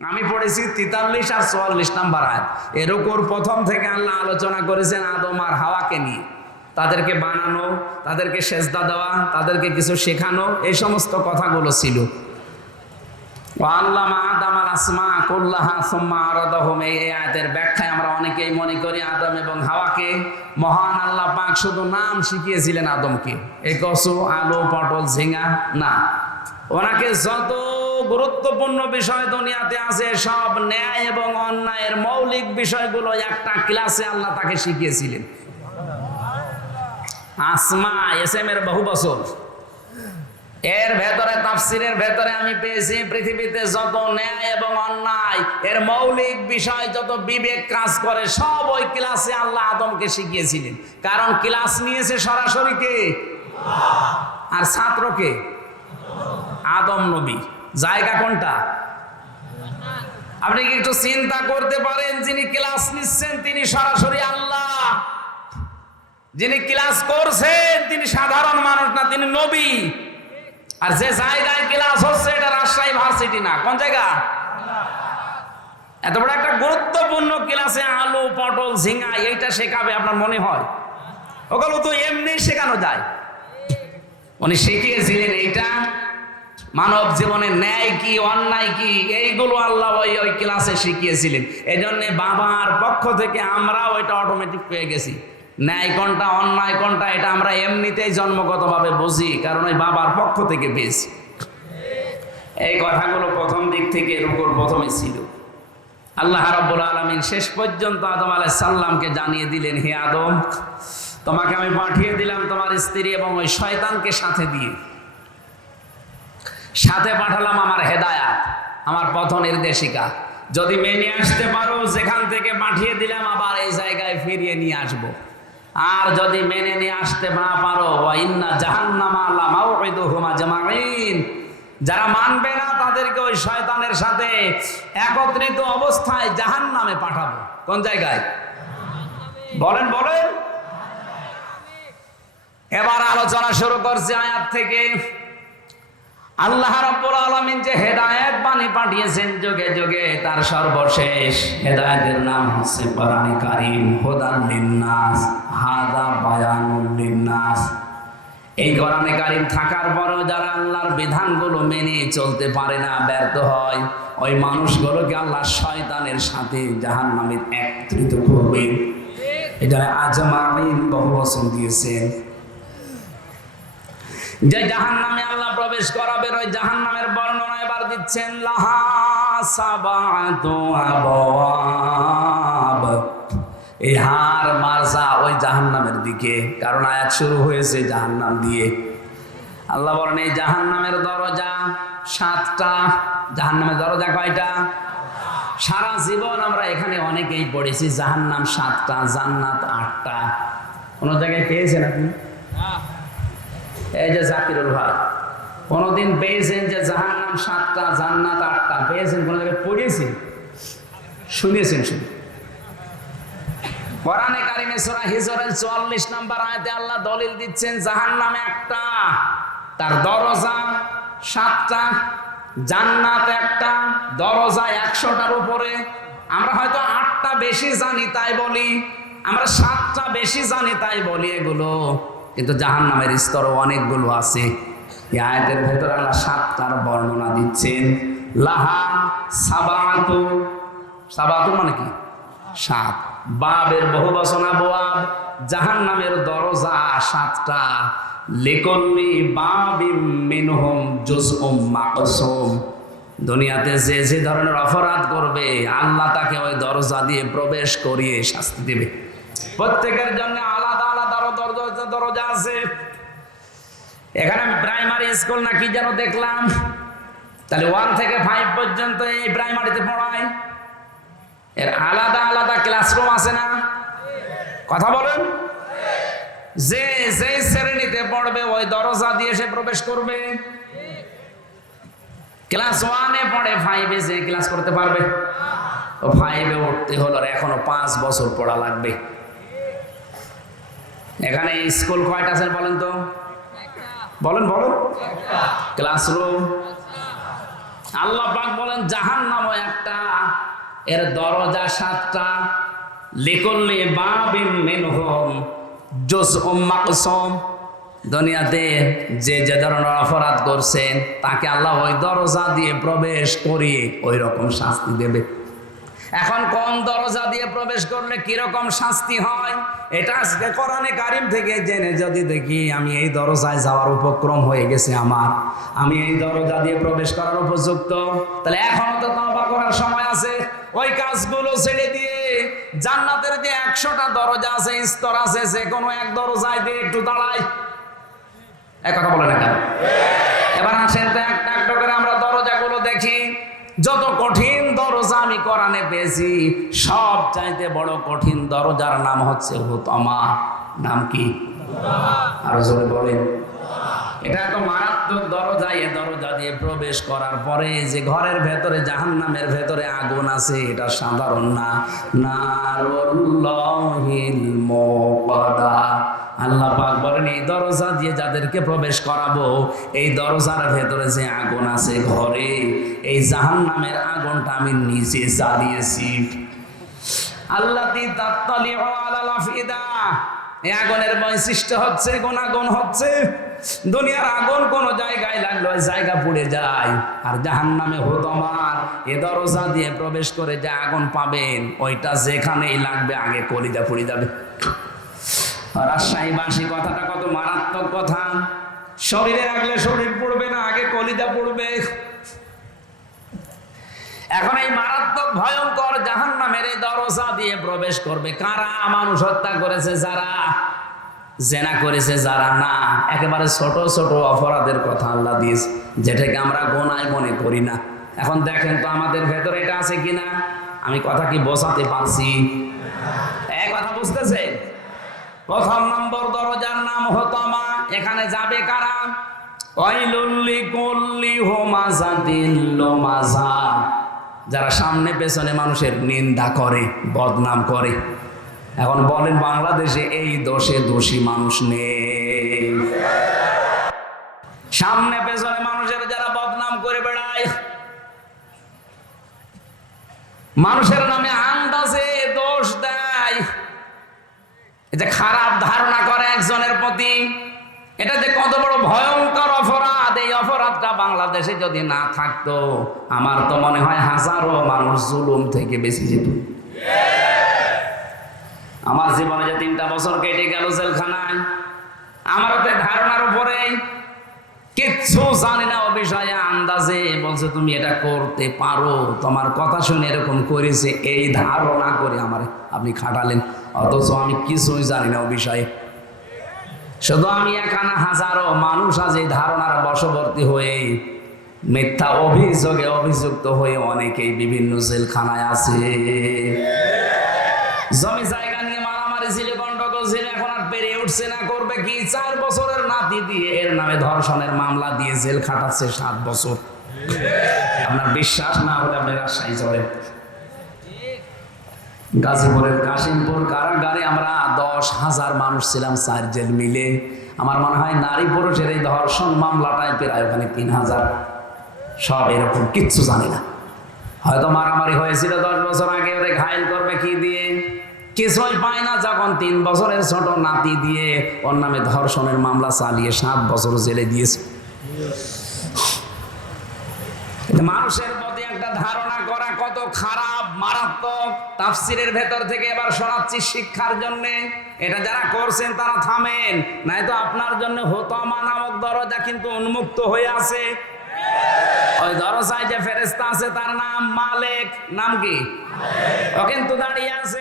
আমি পড়েছি 43 আর 44 নাম্বার আয়াত। এর উপর প্রথম থেকে আল্লাহ আলোচনা করেছেন আদম আর হাওয়াকে নিয়ে, তাদেরকে বানানো, তাদেরকে সেজদা দেওয়া, তাদেরকে কিছু শেখানো, এই সমস্ত কথাগুলো ছিল। আল্লামা আদম আল আসমা কুল্লাহা সুম্মা আরাদাহুম, এই আয়াতের ব্যাখ্যায় আমরা অনেকেই মনে করি আদম এবং হাওয়াকে মহান আল্লাহ পাক শুধু নাম শিখিয়েছিলেন আদমকে, এই কচু, আলু, পটল, ঝিঙা না, ওনাকে যত গুরুত্বপূর্ণ বিষয় দুনিয়াতে আছে সব ন্যায় এবং অন্যায়ের মৌলিক বিষয়গুলো একটা ক্লাসে আল্লাহ তাকে শিখিয়েছিলেন। আসমা এসএম এর বহু বছর, এর ভেতরে তাফসিরের ভেতরে আমি পেয়েছি পৃথিবীতে যত ন্যায় এবং অন্যায় এর মৌলিক বিষয়, যত বিবেক কাজ করে, সব ওই ক্লাসে আল্লাহ আদমকে শিখিয়েছিলেন। কারণ ক্লাস নিয়েছে সরাসরি কে? আর ছাত্রকে আদম নবী। জায়গা কোনটা? আপনি কি একটু চিন্তা করতে পারেন, যিনি ক্লাস নিচ্ছেন তিনি সরাসরি আল্লাহ, যিনি ক্লাস করছেন তিনি সাধারণ মানুষ না, তিনি নবী। আর যে জায়গায় ক্লাস হচ্ছে এটা রাজশাহী ভার্সিটি না, কোন জায়গা? এত বড় একটা গুরুত্বপূর্ণ ক্লাসে আলু, পটল, ঝিঙা এইটা শেখাবে আপনার মনে হয়? ওগুলো তো এমনি শেখানো যায়। উনি শিখিয়েছিলেন এইটা মানব জীবনে ন্যায় কি অন্যায় কি এইগুলো আল্লাহ ওই ক্লাসে শিখিয়েছিলেন। এই জন্য বাবার পক্ষ থেকে আমরা ওইটা অটোমেটিক পেয়ে গেছি। ন্যায় কোনটা অন্যায় কোনটা এটা আমরা এমনিতেই জন্মগতভাবে বুঝি, কারণ ওই বাবার পক্ষ থেকে পেয়েছি। এই কথাগুলো প্রথম দিক থেকে রুকুর প্রথমে ছিল। আল্লাহ রাব্বুল আলামিন শেষ পর্যন্ত আদম আলাইহিস সালামকে জানিয়ে দিলেন, হে আদম, তোমাকে আমি পাঠিয়ে দিলাম তোমার স্ত্রী এবং ওই শয়তানকে সাথে দিয়ে, সাথে পাঠালাম আমার হেদায়াত, আমার পথ নির্দেশিকা। যদি মেনে আসতে পারো যেখান থেকে পাঠিয়ে দিলাম আবার এই জায়গায় ফিরিয়ে নিয়ে আসবো। আর যদি মেনে নিয়ে আসতে না পারো, ওয়া ইন্না জাহান্নামা লামাউইদুহুম আজমাইন, যারা মানবে না তাদেরকে ওই শয়তানের সাথে একত্রিত অবস্থায় জাহান্নামে পাঠাবো। কোন জায়গায়? বলেন বলেন। এবার আলোচনা শুরু করছে আয়াত থেকে। আল্লাহ রাব্বুল আলামিন যে হেদায়েত বাণী পাঠিয়েছেন যুগে যুগে, তার সর্বশেষ হেদায়েতের নাম হচ্ছে কোরআনে কারীম। হুদান লিন্নাস, হাদা বায়ানুল লিন্নাস। এই কোরআনে কারীম থাকার পরেও যারা আল্লাহর বিধানগুলো মেনে চলতে পারে না, ব্যর্থ হয়, ওই মানুষগুলোকে আল্লাহ শয়তানের সাথে জাহান্নামে একত্রিত করবেন। এটা আজমাইন বহু বচন দিয়েছেন। যে জাহান্নামে আল্লাহ প্রবেশ করাবেন, ওই জাহান্নামের বর্ণনা এবার দিচ্ছেন। লাহা সাবাতু আবওয়াব, এই হার মারজা ওই জাহান্নামের দিকে, কারণ আয়াত শুরু হয়েছে জাহান্নাম দিয়ে। আল্লাহ বলেন এই জাহান্নামের দরজা 7টা। জাহান্নামের দরজা কয়টা? সারা জীবন আমরা এখানে অনেকেই পড়েছি জাহান্নাম 7টা, জান্নাত 8টা। কোন জায়গায় পেয়েছেন আপনি? এই যে জাকিরুল ভাই, কোনদিন পেয়েছেন যে জাহান্নাম 7টা জান্নাত 8টা পেয়েছেন? কোন জায়গায় পড়েছেন? শুনেছেন? শুনে কোরআনে কারিমে সূরা হিজরের 44 নম্বর আয়াতে আল্লাহ দলিল দিচ্ছেন জাহান্নামে একটা, তার দরজা 7টা, জান্নাত একটা, দরজা 100টার উপরে। আমরা হয়তো 8টা বেশি জানি তাই বলি, আমরা 7টা বেশি জানি তাই বলি এগুলো, কিন্তু জাহান্নামের স্তরও অনেকগুলো আছে। এই আয়াতের ভেতরে আল্লাহ 7টার বর্ণনা দিচ্ছেন। লাহা সাবাতু, সাবাতু মানে কি? 7। বাবের বহু বচন আবওয়াব, জাহান্নামের দরজা 7টা। লিকুল্লি বাবিম মিনহুম জুজউম মাকসুম, দুনিয়াতে যে যে ধরনের অপরাধ করবে আল্লাহ তাকে ওই দরজা দিয়ে প্রবেশ করিয়ে শাস্তি দেবে। প্রত্যেকের জন্য আলাদা আলাদা দরজা আছে। এখানে প্রাইমারি স্কুল না কি যেন দেখলাম, তাহলে 1 থেকে 5 পর্যন্ত এই প্রাইমারিতে পড়ায়, এর আলাদা আলাদা ক্লাসরুম আছে না? কথা বলেন। যে যে শ্রেণীতে পড়বে ওই দরজা দিয়ে সে প্রবেশ করবে। ক্লাস 1-এ পড়ে 5-এ যে ক্লাস করতে পারবে? ও 5-এ উঠতে হলো এখনো 5 বছর পড়া লাগবে। এখানে স্কুল কয়টা আছে বলেন তো? বলেন বলেন। ক্লাসরুম আল্লাহ পাক বলেন জাহান্নামও একটা, এর দরজা 7টা। লিকুল্লি বাবিন মিনহুম জুজউম মাকসুম। দুনিয়াতে যে যে ধরনের অপরাধ করছেন তাকে আল্লাহ ওই দরজা দিয়ে প্রবেশ করিয়ে ওই রকম শাস্তি দেবে। এখন কোন দরজা দিয়ে প্রবেশ করলে কিরকম শাস্তি হয় এটা আজকে কোরআনে কারিম থেকে জেনে যদি দেখি আমি এই দরজায় যাওয়ার উপক্রম হয়ে গেছে, আমি এই দরজা দিয়ে প্রবেশ করার উপযুক্ত, তাহলে এখনো তো তওবা করার সময় আছে। ওই কাজগুলো ছেড়ে দিয়ে জান্নাতের যে 100টা দরজা আছে, স্তর আছে, যে কোনো এক দরজায় দিয়ে একটু দাঁড়াই। এক কথা বলে না কেন? এবার আসেন তো একটা একটা করে আমরা দরজাগুলো দেখি। যত কঠিন দরজা আমি কোরআনে পেয়েছি, সব চাইতে বড় কঠিন দরজার নাম হচ্ছে হুতমা। নাম কি? আরো জোরে বলেন। এটা এত মারাত্মক দরজা, এ দরজা দিয়ে প্রবেশ করার পরে যে ঘরের ভেতরে জাহান্নামের ভেতরে আগুন আছে, এটা সাধারণ না, নারুল্লাহিল মুকাদ্দা। আল্লাহ পাক বলেন এই দরজা দিয়ে যাদেরকে প্রবেশ করাবো, এই দরজার ভেতরে যে আগুন আছে ঘরে, এই জাহান্নামের আগুনটা আমি নিজে জ্বালিয়েছি। আল্লাতী তাত্তালিউ আলাল আফিদা। এই আগুনের বৈশিষ্ট্য হচ্ছে গুণাগুণ হচ্ছে দুনিয়ার আগুন কোন জায়গায় লাগলো ওই জায়গা পুড়ে যায়, আর জাহান্নামে হুতমার এ দরজা দিয়ে প্রবেশ করে যে আগুন পাবেন, ওইটা যেখানেই লাগবে আগে কলিজা পুড়ে যাবে। রাজশাহীবাসী কথাটা কত মারাত্মক কথা। শরীরে লাগলে শরীর পড়বে না, আগে কলিজা পড়বে। এখন এই মারাত্মক ভয়ঙ্কর জাহান্নামের এই দরজা দিয়ে প্রবেশ করবে কারা? মানুষ হত্যা করেছে যারা, জেনা করেছে যারা, না, একেবারে ছোট ছোট অপরাধের কথা আল্লাহ দিয়েছে, যেটাকে আমরা গোনায় মনে করি না। এখন দেখেন তো আমাদের ভেতরে এটা আছে কিনা। আমি কথা কি বোঝাতে পারছি? এক কথা বুঝতেছে? প্রথম নম্বর দরজার নাম হুতমা। এখানে যাবে কারা? ওয়াইলুল লিকুল্লি হুমাযাতিল লুমাযা। যারা সামনে পেছনে মানুষের নিন্দা করে, বদনাম করে। এখন বলেন বাংলাদেশে এই দোষে দোষী মানুষ নেই? সামনে পেছনে মানুষের যারা বদনাম করে বেড়ায়, মানুষের নামে আন্দাজে দোষ দেয়, এটা খারাপ ধারণা করে একজনের প্রতি, এটা যে কত বড় ভয়ঙ্কর অপরাধ। এই অপরাধটা বাংলাদেশে যদি না থাকতো, আমার তো মনে হয় হাজারো মানুষ জুলুম থেকে বেঁচে যেত। আমার জীবনে যে 3টা বছর কেটে গেল জেলখানায়, আমারও তো ধারণার উপরে কিচ্ছু জানি না ও বিষয়ে, আন্দাজে বলছে তুমি এটা করতে পারো, তোমার কথা শুনে এরকম করেছে, এই ধারণা করে আমার আপনি খাটালেন, অথচ আমি কিছুই জানি না ও বিষয়ে। শুধু আমি এখানে, হাজারো মানুষ আজ এই ধারণার বশবর্তী হয়ে মিথ্যা অভিযোগে অভিযুক্ত হয়ে অনেকেই বিভিন্ন জেলখানায় আছে। জমি জায়গা নিয়ে মারামারি ছিল, গন্ডগোল ছিল, এখন আর পেরে উঠছে না, করবে কি? 4 বছরের নাতি দিয়ে এর নামে ধর্ষণের মামলা দিয়ে জেল খাটাচ্ছে 7 বছর। আপনার বিশ্বাস না হলে আপনি রাজশাহী চলেন। গাজীপুরের কাশিমপুর কারাগারে আমরা 10,000 মানুষ ছিলাম, 4 জেল মিলে। আমার মনে হয় নারী পুরুষের এই ধর্ষণ মামলাটায় প্রায় ওখানে 3000। সব এরকম, কিচ্ছু জানি না। হয়তো মারামারি হয়েছিল 10 বছর আগে, ওরে ঘায়েল করবে কি দিয়ে? কিছুই পায় না। যখন 3 বছরের ছোট নাতি দিয়ে ওর নামে ধর্ষণের মামলা চালিয়ে 7 বছর জেলে দিয়েছে। মানুষের প্রতি একটা ধারণা করা কত খারাপ, মারাত্মক। তাফসীরের ভেতর থেকে এবার শোনাচ্ছি শিক্ষার জন্য। এটা যারা করছেন তারা থামেন, নয়তো আপনার জন্য হুতমা নামক দরজা কিন্তু উন্মুক্ত হয়ে আছে। ওই দরজায় যে ফেরেশতা আছে তার নাম মালিক। নাম কি? ও কিন্তু দাঁড়িয়ে আছে।